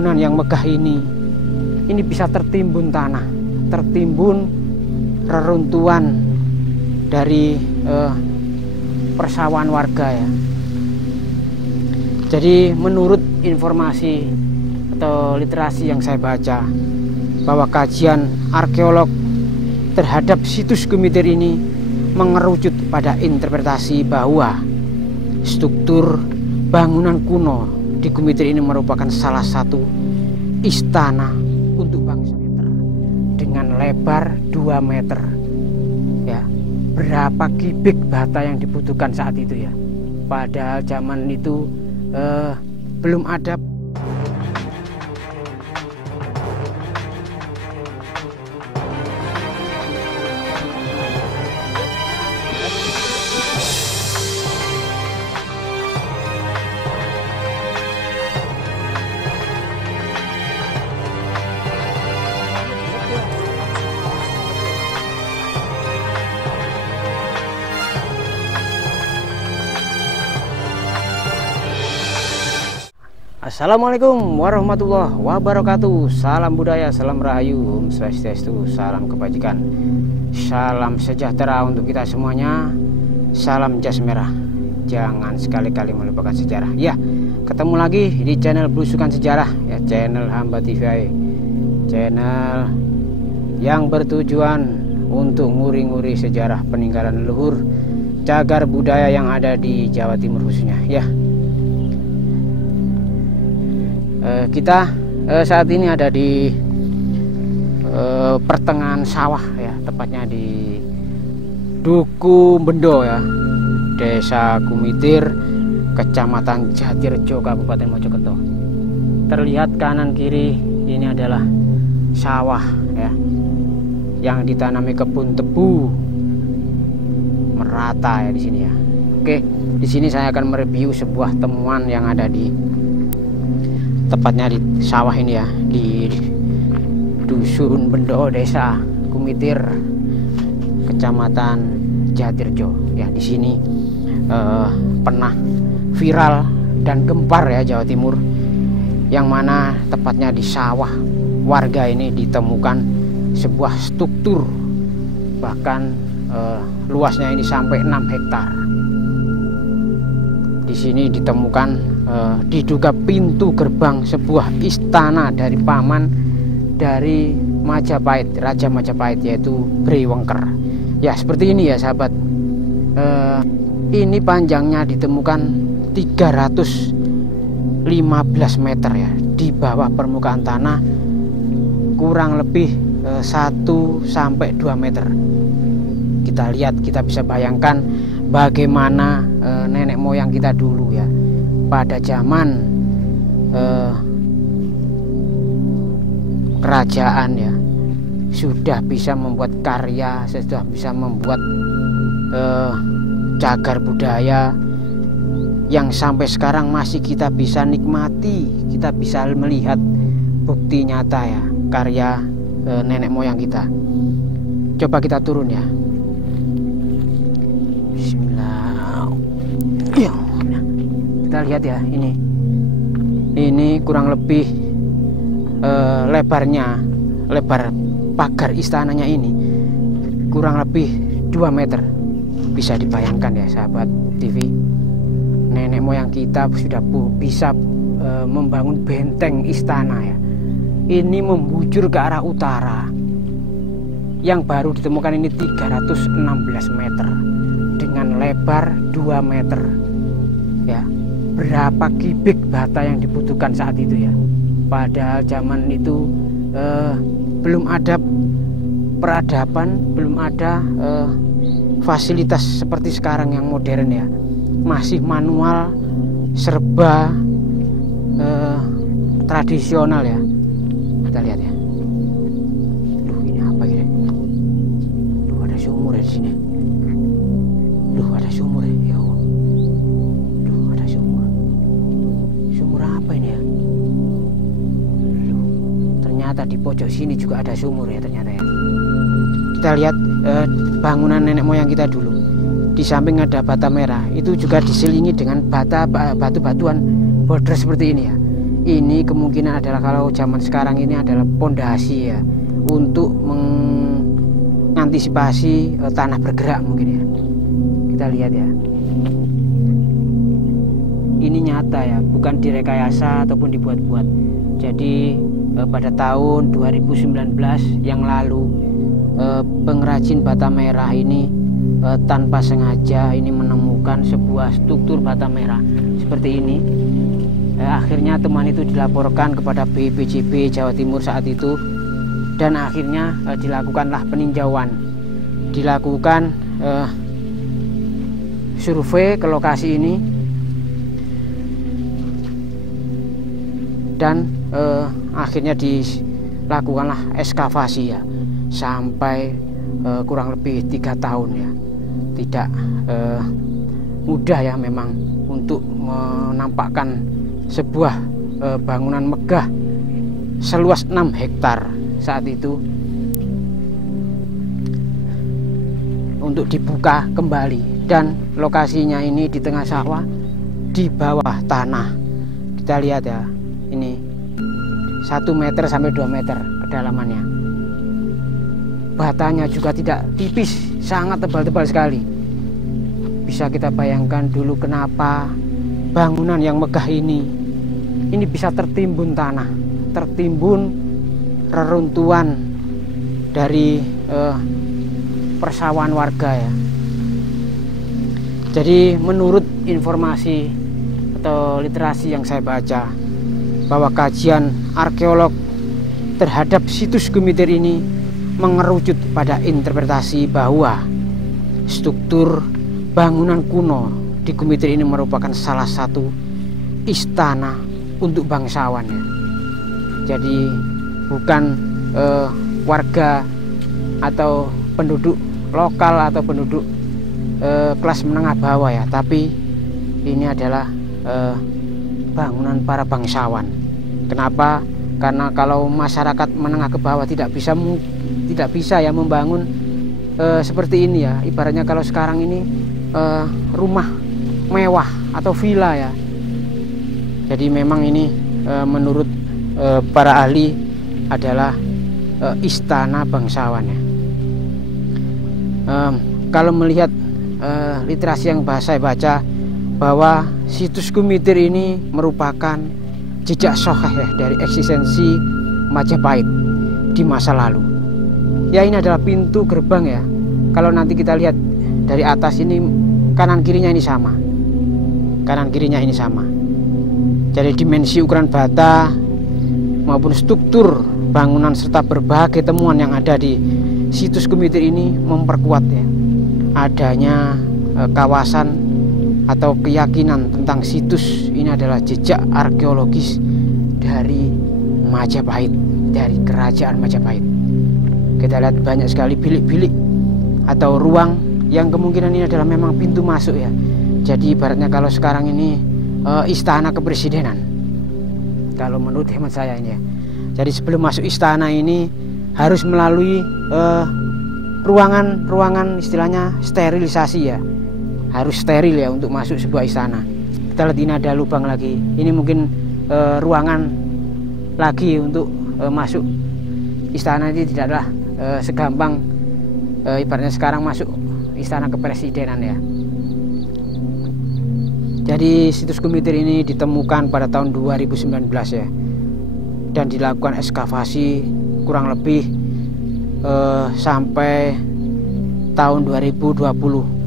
bangunan yang megah ini bisa tertimbun tanah, tertimbun reruntuhan dari persawahan warga ya. Jadi menurut informasi atau literasi yang saya baca, bahwa kajian arkeolog terhadap situs Gumitir ini mengerucut pada interpretasi bahwa struktur bangunan kuno di Gumitir ini merupakan salah satu istana untuk bangsa meter dengan lebar 2 meter ya. Berapa kubik bata yang dibutuhkan saat itu ya, padahal zaman itu belum ada. Assalamualaikum warahmatullahi wabarakatuh. Salam budaya, salam rahayu, Om Swastiastu, salam kebajikan, salam sejahtera untuk kita semuanya. Salam jas merah, jangan sekali-kali melupakan sejarah. Ya, ketemu lagi di channel Belusukan Sejarah ya, channel Hamba TV, channel yang bertujuan untuk nguri-nguri sejarah peninggalan leluhur, cagar budaya yang ada di Jawa Timur khususnya ya. Kita saat ini ada di pertengahan sawah ya, tepatnya di Duku Bendo ya, Desa Gumitir, Kecamatan Jatirjo, Kabupaten Mojokerto. Terlihat kanan kiri ini adalah sawah ya, yang ditanami kebun tebu merata ya di sini ya. Oke, di sini saya akan mereview sebuah temuan yang ada di tepatnya di sawah ini ya, di Dusun Bendo, Desa Gumitir, Kecamatan Jatirjo ya. Di sini pernah viral dan gempar ya Jawa Timur, yang mana tepatnya di sawah warga ini ditemukan sebuah struktur, bahkan luasnya ini sampai 6 hektar. Di sini ditemukan diduga pintu gerbang sebuah istana dari paman dari Majapahit, Raja Majapahit, yaitu Brewengker. Ya seperti ini ya sahabat. Ini panjangnya ditemukan 315 meter ya, di bawah permukaan tanah, kurang lebih 1 sampai 2 meter. Kita lihat, kita bisa bayangkan bagaimana nenek moyang kita dulu ya, pada zaman kerajaan ya, sudah bisa membuat karya, sudah bisa membuat cagar budaya yang sampai sekarang masih kita bisa nikmati, kita bisa melihat bukti nyata ya, karya nenek moyang kita. Coba kita turun ya. Bismillah. Ya. Kita lihat ya, ini kurang lebih lebar pagar istananya ini kurang lebih 2 meter. Bisa dibayangkan ya sahabat TV, nenek moyang kita sudah bisa membangun benteng istana ya. Ini membujur ke arah utara, yang baru ditemukan ini 316 meter dengan lebar 2 meter ya. Berapa kubik bata yang dibutuhkan saat itu ya, padahal zaman itu belum ada peradaban, belum ada fasilitas seperti sekarang yang modern ya, masih manual, serba tradisional ya. Kita lihat ya. Duh, ini apa ini? Duh, ada sumur ya di sini. Duh, ada sumur ya. Ya Allah. Duh, ada sumur. Sumur apa ini ya? Duh, ternyata di pojok sini juga ada sumur ya ternyata ya. Kita lihat bangunan nenek moyang kita dulu. Di samping ada bata merah, itu juga diselingi dengan batu-batuan border seperti ini ya. ini kemungkinan adalah, kalau zaman sekarang ini adalah pondasi ya, untuk mengantisipasi tanah bergerak mungkin ya. Kita lihat ya, ini nyata ya, bukan direkayasa ataupun dibuat-buat. Jadi pada tahun 2019 yang lalu, pengrajin bata merah ini tanpa sengaja ini menemukan sebuah struktur bata merah seperti ini. Akhirnya teman itu dilaporkan kepada BPJB Jawa Timur saat itu, dan akhirnya dilakukanlah peninjauan, dilakukan survei ke lokasi ini, dan akhirnya dilakukanlah ekskavasi ya, sampai kurang lebih 3 tahun ya. Tidak mudah ya memang untuk menampakkan sebuah bangunan megah seluas 6 hektar saat itu untuk dibuka kembali, dan lokasinya ini di tengah sawah di bawah tanah. Kita lihat ya, ini 1 meter sampai 2 meter kedalamannya. Batanya juga tidak tipis, sangat tebal-tebal sekali. Bisa kita bayangkan dulu kenapa bangunan yang megah ini bisa tertimbun tanah, tertimbun reruntuhan dari persawahan warga ya. Jadi menurut informasi atau literasi yang saya baca, bahwa kajian arkeolog terhadap situs Gumitir ini mengerucut pada interpretasi bahwa struktur bangunan kuno di Gumitir ini merupakan salah satu istana untuk bangsawan ya. Jadi bukan warga atau penduduk lokal atau penduduk kelas menengah bawah ya, tapi ini adalah bangunan para bangsawan. Kenapa? Karena kalau masyarakat menengah ke bawah tidak bisa ya membangun seperti ini ya. Ibaratnya kalau sekarang ini rumah mewah atau villa ya. Jadi memang ini menurut para ahli adalah istana bangsawan ya. Kalau melihat literasi yang saya baca, bahwa situs Gumitir ini merupakan jejak sahih ya dari eksistensi Majapahit di masa lalu. Ya, ini adalah pintu gerbang ya. Kalau nanti kita lihat dari atas ini, kanan kirinya ini sama. Kanan kirinya ini sama. Jadi dimensi ukuran bata maupun struktur bangunan serta berbagai temuan yang ada di situs Gumitir ini memperkuat ya adanya kawasan atau keyakinan tentang situs ini adalah jejak arkeologis dari Majapahit, dari kerajaan Majapahit. Kita lihat banyak sekali bilik-bilik atau ruang yang kemungkinan ini adalah memang pintu masuk ya. Jadi ibaratnya kalau sekarang ini istana kepresidenan, kalau menurut hemat saya ini ya. Jadi sebelum masuk istana ini harus melalui ruangan istilahnya sterilisasi ya. Harus steril ya untuk masuk sebuah istana. Kita lihat ini ada lubang lagi. Ini mungkin ruangan lagi untuk masuk istana. Ini tidaklah segampang ibaratnya sekarang masuk istana kepresidenan ya. Jadi situs Gumitir ini ditemukan pada tahun 2019 ya, dan dilakukan ekskavasi kurang lebih sampai tahun 2020.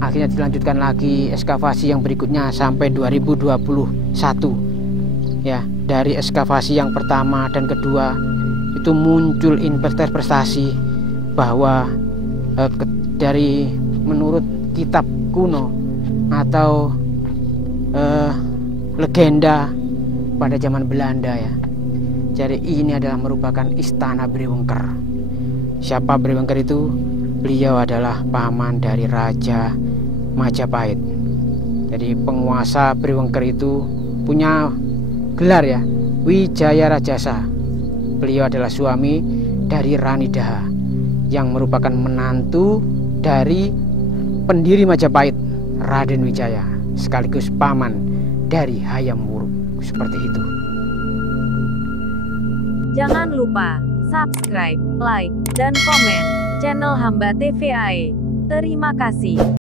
Akhirnya dilanjutkan lagi ekskavasi yang berikutnya sampai 2021 ya. Dari ekskavasi yang pertama dan kedua itu muncul investasi bahwa dari menurut kitab kuno atau legenda pada zaman Belanda ya. Jadi ini adalah merupakan istana Brewengker. Siapa Brewengker itu? Beliau adalah paman dari Raja Majapahit. Jadi penguasa Brewengker itu punya gelar ya, Wijaya Rajasa. Beliau adalah suami dari Rani Daha yang merupakan menantu dari pendiri Majapahit, Raden Wijaya, sekaligus paman dari Hayam Wuruk. seperti itu. Jangan lupa subscribe, like, dan komen channel Hamba TV AE. Terima kasih.